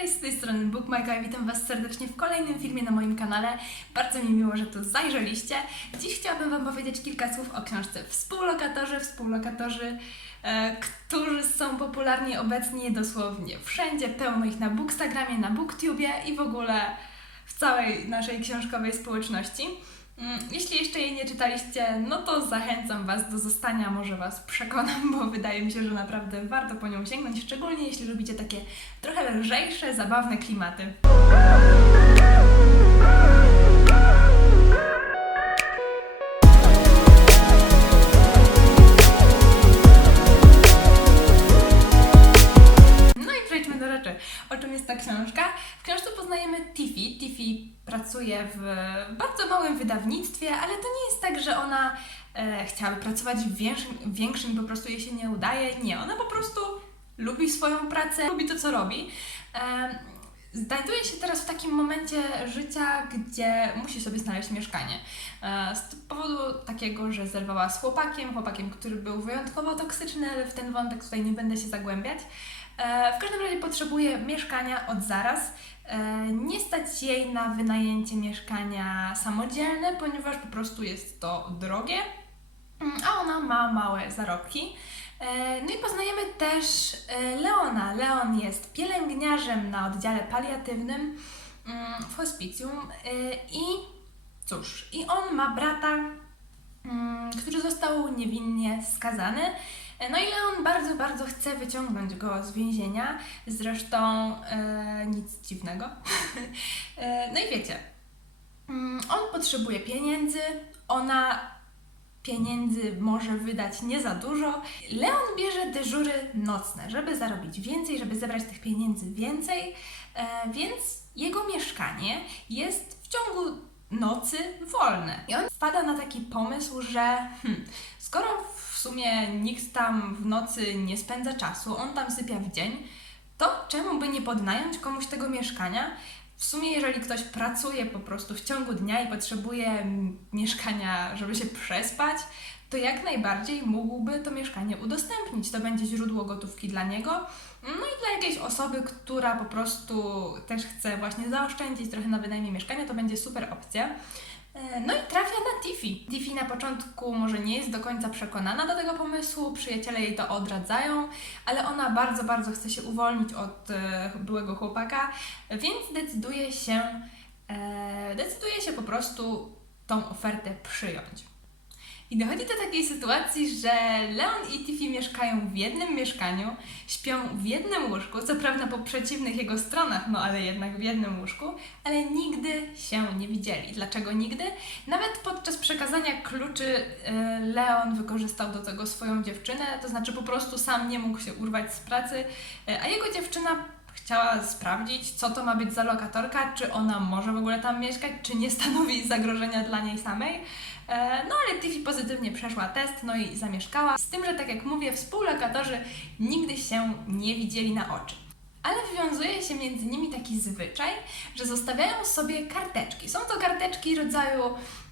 Cześć, z tej strony Bookmajka i witam Was serdecznie w kolejnym filmie na moim kanale. Bardzo mi miło, że tu zajrzeliście. Dziś chciałabym Wam powiedzieć kilka słów o książce Współlokatorzy, współlokatorzy, e, którzy są popularni obecnie dosłownie wszędzie. Pełno ich na Bookstagramie, na Booktubie i w ogóle w całej naszej książkowej społeczności. Mm, Jeśli jeszcze jej nie czytaliście, no to zachęcam Was do zostania, może Was przekonam, bo wydaje mi się, że naprawdę warto po nią sięgnąć, szczególnie jeśli lubicie takie trochę lżejsze, zabawne klimaty. Rzeczy. O czym jest ta książka? W książce poznajemy Tiffy. Tiffy pracuje w bardzo małym wydawnictwie, ale to nie jest tak, że ona e, chciałaby pracować w większym, większym po prostu jej się nie udaje. Nie, ona po prostu lubi swoją pracę, lubi to, co robi. E, Znajduje się teraz w takim momencie życia, gdzie musi sobie znaleźć mieszkanie. E, Z powodu takiego, że zerwała z chłopakiem, chłopakiem, który był wyjątkowo toksyczny, ale w ten wątek tutaj nie będę się zagłębiać. E, W każdym razie potrzebuje mieszkania od zaraz. E, Nie stać jej na wynajęcie mieszkania samodzielne, ponieważ po prostu jest to drogie, Mm, a ona ma małe zarobki. E, No i poznajemy też Leona. Leon jest pielęgniarzem na oddziale paliatywnym mm, w hospicjum i cóż, i on ma brata, mm, który został niewinnie skazany. No i Leon bardzo, bardzo chce wyciągnąć go z więzienia. Zresztą e, nic dziwnego. E, no i wiecie, mm, on potrzebuje pieniędzy, ona pieniędzy może wydać nie za dużo. Leon bierze dyżury nocne, żeby zarobić więcej, żeby zebrać tych pieniędzy więcej, e, więc jego mieszkanie jest w ciągu nocy wolne. I on wpada na taki pomysł, że hmm, skoro w sumie nikt tam w nocy nie spędza czasu, on tam sypia w dzień, to czemu by nie podnająć komuś tego mieszkania? W sumie, jeżeli ktoś pracuje po prostu w ciągu dnia i potrzebuje mieszkania, żeby się przespać, to jak najbardziej mógłby to mieszkanie udostępnić. To będzie źródło gotówki dla niego. No i jakiejś osoby, która po prostu też chce właśnie zaoszczędzić trochę na wynajmie mieszkania, to będzie super opcja. E, No i trafia na Tiffy. Tiffy na początku może nie jest do końca przekonana do tego pomysłu, przyjaciele jej to odradzają, ale ona bardzo, bardzo chce się uwolnić od e, byłego chłopaka, więc decyduje się, e, decyduje się po prostu tą ofertę przyjąć. I dochodzi do takiej sytuacji, że Leon i Tiffy mieszkają w jednym mieszkaniu, śpią w jednym łóżku, co prawda po przeciwnych jego stronach, no ale jednak w jednym łóżku, ale nigdy się nie widzieli. Dlaczego nigdy? Nawet podczas przekazania kluczy e, Leon wykorzystał do tego swoją dziewczynę, to znaczy po prostu sam nie mógł się urwać z pracy, e, a jego dziewczyna chciała sprawdzić, co to ma być za lokatorka, czy ona może w ogóle tam mieszkać, czy nie stanowi zagrożenia dla niej samej. E, No ale Tiffy pozytywnie przeszła test, no i zamieszkała. Z tym, że tak jak mówię, współlokatorzy nigdy się nie widzieli na oczy. Ale wywiązuje się między nimi taki zwyczaj, że zostawiają sobie karteczki. Są to karteczki rodzaju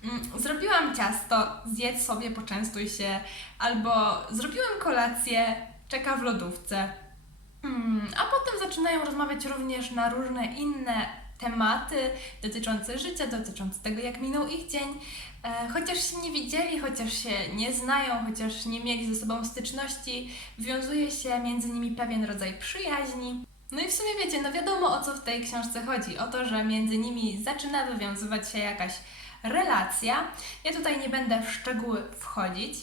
mm, zrobiłam ciasto, zjedz sobie, poczęstuj się, albo zrobiłem kolację, czeka w lodówce. Mm, a potem zaczynają rozmawiać również na różne inne tematy dotyczące życia, dotyczące tego, jak minął ich dzień. E, chociaż się nie widzieli, chociaż się nie znają, chociaż nie mieli ze sobą styczności, wiązuje się między nimi pewien rodzaj przyjaźni. No i w sumie wiecie, no wiadomo o co w tej książce chodzi. O to, że między nimi zaczyna wywiązywać się jakaś relacja. Ja tutaj nie będę w szczegóły wchodzić.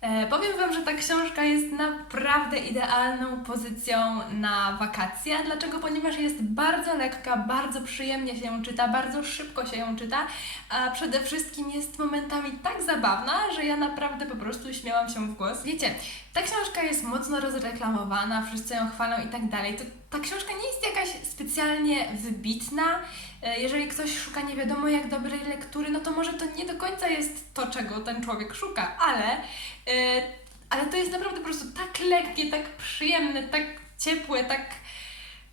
E, powiem Wam, że ta książka jest naprawdę idealną pozycją na wakacje. Dlaczego? Ponieważ jest bardzo lekka, bardzo przyjemnie się ją czyta, bardzo szybko się ją czyta, a przede wszystkim jest momentami tak zabawna, że ja naprawdę po prostu śmiałam się w głos. Wiecie, ta książka jest mocno rozreklamowana, wszyscy ją chwalą i tak dalej. Ta książka nie jest jakaś specjalnie wybitna. E, Jeżeli ktoś szuka nie wiadomo jak dobrej lektury, no to może to nie do końca jest to, czego ten człowiek szuka, ale, e, ale to jest naprawdę po prostu tak lekkie, tak przyjemne, tak ciepłe, tak,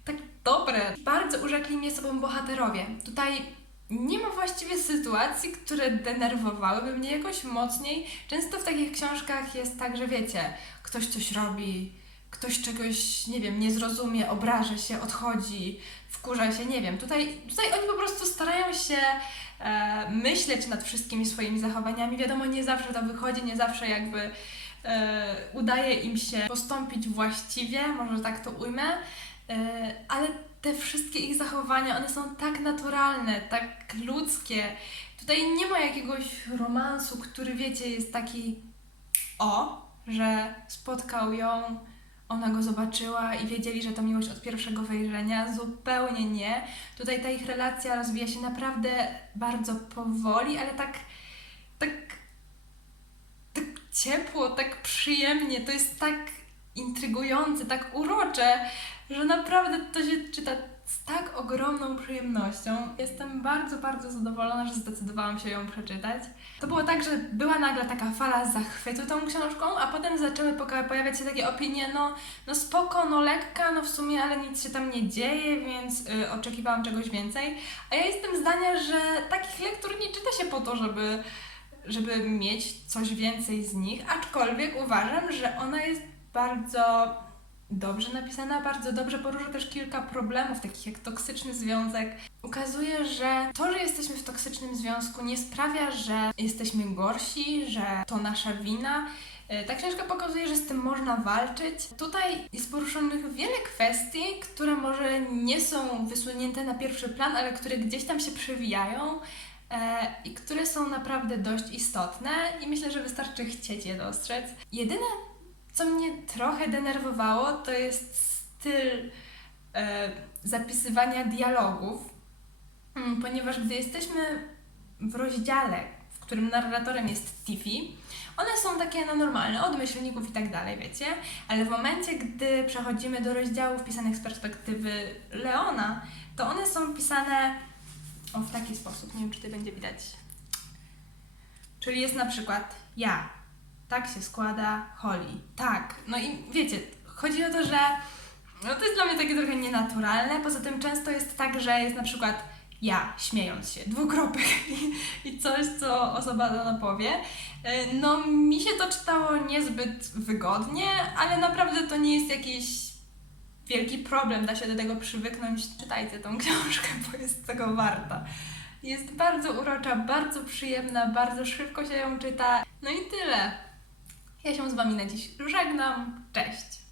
tak dobre. Bardzo urzekli mnie sobą bohaterowie. Tutaj nie ma właściwie sytuacji, które denerwowałyby mnie jakoś mocniej. Często w takich książkach jest tak, że wiecie, ktoś coś robi, ktoś czegoś, nie wiem, nie zrozumie, obraża się, odchodzi, wkurza się, nie wiem. Tutaj, tutaj oni po prostu starają się e, myśleć nad wszystkimi swoimi zachowaniami. Wiadomo, nie zawsze to wychodzi, nie zawsze jakby e, udaje im się postąpić właściwie, może tak to ujmę, e, ale te wszystkie ich zachowania, one są tak naturalne, tak ludzkie. Tutaj nie ma jakiegoś romansu, który wiecie, jest taki o, że spotkał ją, ona go zobaczyła i wiedzieli, że to miłość od pierwszego wejrzenia. Zupełnie nie. Tutaj ta ich relacja rozwija się naprawdę bardzo powoli, ale tak, tak, tak ciepło, tak przyjemnie. To jest tak intrygujące, tak urocze, że naprawdę to się czyta z tak ogromną przyjemnością. Jestem bardzo, bardzo zadowolona, że zdecydowałam się ją przeczytać. To było tak, że była nagle taka fala zachwytu tą książką, a potem zaczęły pojawiać się takie opinie, no, no spoko, no lekka, no w sumie, ale nic się tam nie dzieje, więc y, oczekiwałam czegoś więcej. A ja jestem zdania, że takich lektur nie czyta się po to, żeby, żeby mieć coś więcej z nich, aczkolwiek uważam, że ona jest bardzo dobrze napisana, bardzo dobrze porusza też kilka problemów, takich jak toksyczny związek. Ukazuje, że to, że jesteśmy w toksycznym związku, nie sprawia, że jesteśmy gorsi, że to nasza wina. E, Ta książka pokazuje, że z tym można walczyć. Tutaj jest poruszonych wiele kwestii, które może nie są wysunięte na pierwszy plan, ale które gdzieś tam się przewijają e, i które są naprawdę dość istotne i myślę, że wystarczy chcieć je dostrzec. Jedyne, co mnie trochę denerwowało, to jest styl e, zapisywania dialogów, Mm, ponieważ gdy jesteśmy w rozdziale, w którym narratorem jest Tiffy, one są takie no, normalne, od myślników i tak dalej, wiecie, ale w momencie, gdy przechodzimy do rozdziałów pisanych z perspektywy Leona, to one są pisane o, w taki sposób, nie wiem, czy to będzie widać. Czyli jest na przykład ja, tak się składa Holly, tak, no i wiecie, chodzi o to, że no to jest dla mnie takie trochę nienaturalne, poza tym często jest tak, że jest na przykład ja, śmiejąc się, dwukropek i, i coś, co osoba dana powie. E, No, mi się to czytało niezbyt wygodnie, ale naprawdę to nie jest jakiś wielki problem, da się do tego przywyknąć. Czytajcie tą książkę, bo jest tego warta. Jest bardzo urocza, bardzo przyjemna, bardzo szybko się ją czyta. No i tyle. Ja się z Wami na dziś żegnam. Cześć!